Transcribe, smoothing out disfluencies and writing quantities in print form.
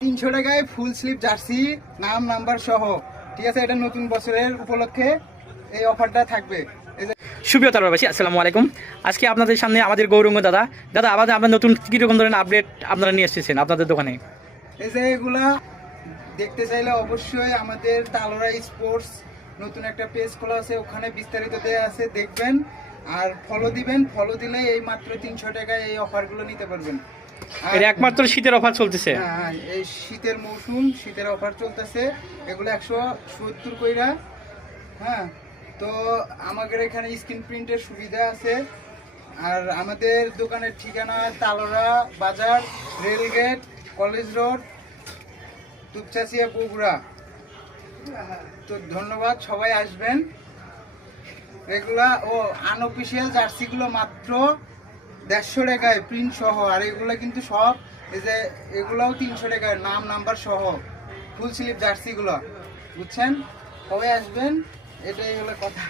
300 টাকায় full sleeve jersey নাম number সহ, ঠিক আছে। এটা নতুন বছরের উপলক্ষে এই অফারটা থাকবে। সুপ্রিয় তারবাসী, আসসালামু আলাইকুম। আজকে আপনাদের সামনে আমাদের গৌরঙ্গ দাদা আমাদের আপনার নতুন কীরকম ধরনের আপডেট আপনারা নিয়ে এসেছেন আপনাদের দোকানে। এই যে এগুলা দেখতে চাইলে অবশ্যই আমাদের তালোরা স্পোর্টস নতুন একটা পেজ খোলা আছে, ওখানে বিস্তারিত দেওয়া আছে, দেখবেন আর ফলো দিবেন। ফলো দিলে এই মাত্র 300 টাকায় এই অফারগুলো নিতে পারবেন। এটা একমাত্র শীতের অফার চলতেছে। হ্যাঁ, এই শীতের মৌসুম, শীতের অফার চলতেছে। এগুলো 170 কইরা। হ্যাঁ, তো আমাদের এখানে স্ক্রিন প্রিন্টের সুবিধা আছে। আর আমাদের দোকানের ঠিকানা তালোরা বাজার, rail gate, college road, Dupchanchia, Bogura. তো ধন্যবাদ, সবাই আসবেন। এগুলা ও আনঅফিসিয়াল জার্সিগুলো মাত্র 150 টাকায় প্রিন্ট সহ, আর এগুলো কিন্তু সব এই যে এগুলাও 300 টাকায় নাম নাম্বার সহ ফুল স্লিভ জার্সিগুলো, বুঝছেন। সবাই আসবেন, এটাই হলো কথা।